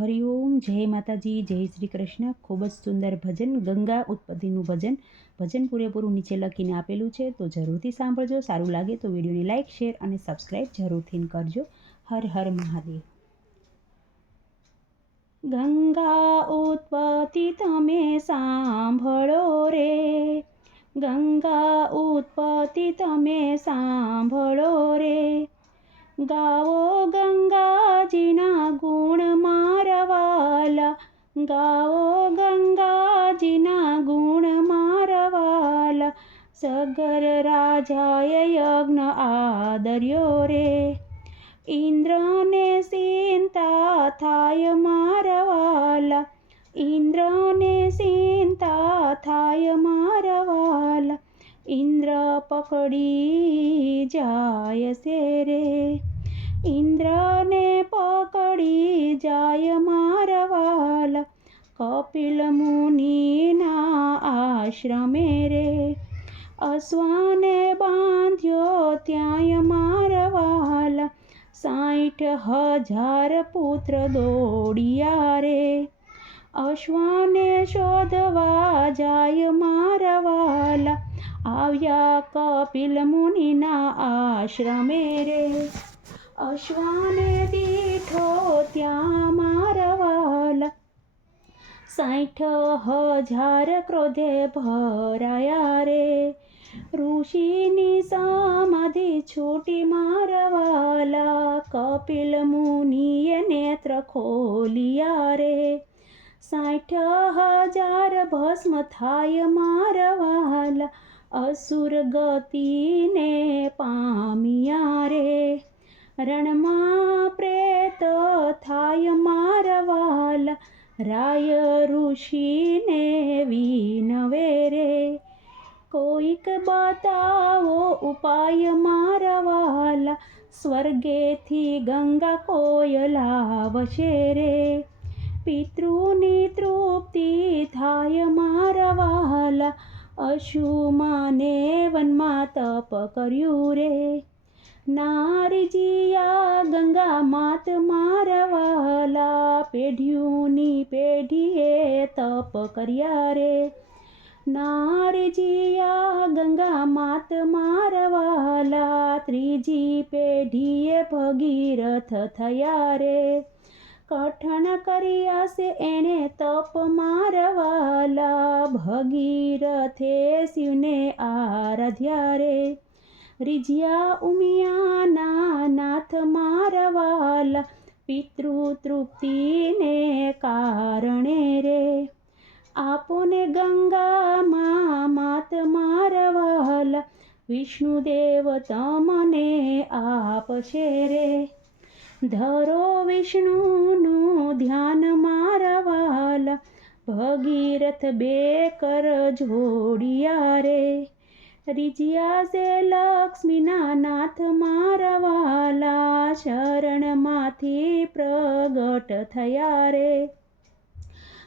હરિઓમ જય માતાજી, જય શ્રી કૃષ્ણ. ખૂબ જ સુંદર ભજન, ગંગા ઉત્પત્તિનું ભજન. ભજન પૂરેપૂરું નીચે લખીને આપેલું છે, તો જરૂરથી સાંભળજો. સારું લાગે તો વિડીયોને લાઇક શેર અને સબસ્ક્રાઈબ જરૂરથી કરજો. હર હર મહાદેવ. ગંગા ઉત્પત્તિ તમે સાંભળો રે. ગંગા ઉત્પત્તિ તમે સાંભળો રે. ગાવો ગંગાજીના ગુણ ગાવો ગંગાજીના ગુણ મારવાલા, સગર રાજાએ યજ્ઞ આદર્યો રે. ઇન્દ્રને ચિંતા થાય મારવાલા, ઇન્દ્રને ચિંતા થાય મારવાલા, ઇન્દ્ર પકડી જાય છે રે ઇન્દ્રને પકડી જાય મારવાલા કપિલ મુનિના આશ્રમે રે. અશ્વાને બાંધ્યો ત્યાંય મારવાલા સાઠ હજાર પુત્ર દોડિયા રે. અશ્વાને શોધવા જાય મારવાલા આવ્યા કપિલ મુનિના આશ્રમે રે. અશ્વાને દીઠો ત્યાં મારવાલા. સાઠ હજાર ક્રોધે ભરાયા રે. ઋષિની સમાધિ છૂટી મારવાલા. કપિલ મુનિએ નેત્ર ખોલિયા રે. સાઠ હજાર ભસ્મ થાય મારવાલા. અસુર ગતિને પામ્યા રે. રણમાં પ્રેત થાય મારવાલા રાય ઋષિને વિનવે રે કોઈક બતાવો ઉપાય મારવાલા સ્વર્ગેથી ગંગા કોઈ લાવશે રે પિતૃની તૃપ્તિ થાય મારવાલા અશુમાને વનમાં તપ કર્યું રે નારીજીયા ગંગા માત મારવાલા પેઢીઓની પેઢીએ તપ કર્યા રે. નારજીયા ગંગા માત મારવાલા ત્રીજી પેઢીએ ભગીરથ થયા રે. કઠણ કર્યા છે એને તપ મારવાલા, ભગીરથે શિવને આરાધ્યા રે. રીજ્યા ઉમિયાના નાથ મારવાલા, પિતૃ તૃપ્તિને કારણે રે. આપોને ગંગામાં માત મારવાલા, વિષ્ણુદેવ તમને આપશે રે. ધરો વિષ્ણુનું ધ્યાન મારવાલા, ભગીરથ બે કર જોડિયા રે સે લક્ષ્મીના નાથ મારવાલા શરણમાંથી પ્રગટ થયા રે.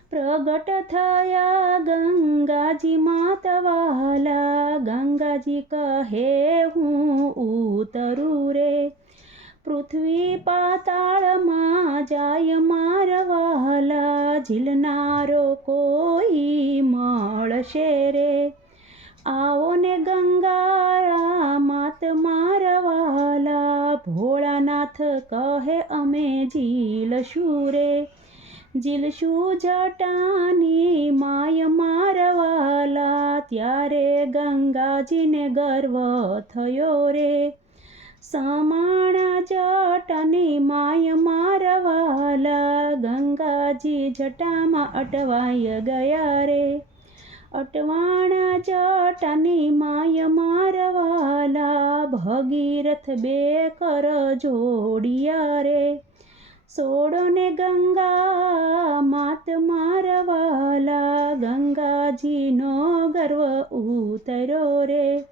પ્રગટ થયા ગંગાજી માતવાલા, ગંગાજી કહે, હું ઉતરું રે. પૃથ્વી પાતાળમાં જાય મારવાલા, ઝીલનારો કોઈ મળશે રે. આવો ને ગંગારા માત મારવાલા ભોળાનાથ કહે અમે જીલશું રે જીલશું જટાની માય મારવાલા, ત્યારે ગંગાજીને ગર્વ થયો રે. સમાણા જટની માય મારવાલા, ગંગાજી જટામાં અટવાય ગયા રે. અટવાણા જટાની માય મારવાલા, ભગીરથ બે કર જોડિયા રે. સોડોને ગંગા માત મારવાલા, ગંગાજીનો ગર્વ ઉતરો રે.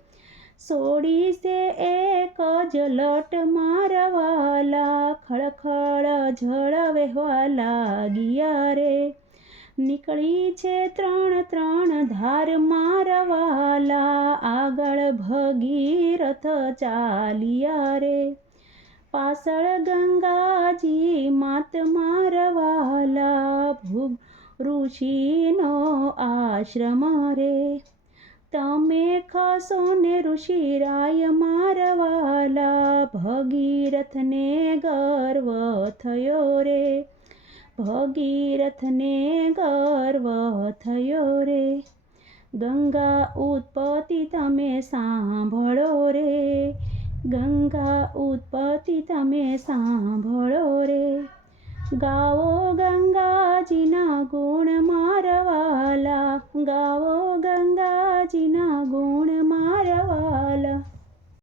સોડી સે એક જ લટ મારવાલા, ખળખળ જળ વહેવા લાગ્યા રે. નીકળી છે ત્રણ ત્રણ ધાર મારવાલા. આગળ ભગીરથ ચાલિયા રે. પાસળ ગંગાજી માત મારવાલા. ઋષિનો આશ્રમ રે. તમે ખસો ને ઋષિરાય મારવાલા. ભગીરથને ગર્વ થયો રે. ભગીરથને ગર્વ થયો રે. ગંગા ઉત્પત્તિ તમે સાંભળો રે. ગંગા ઉત્પત્તિ તમે સાંભળો રે. ગાવો ગંગાજીના ગુણ મારવાલા. ગાવો ગંગાજીના ગુણ મારવાલા.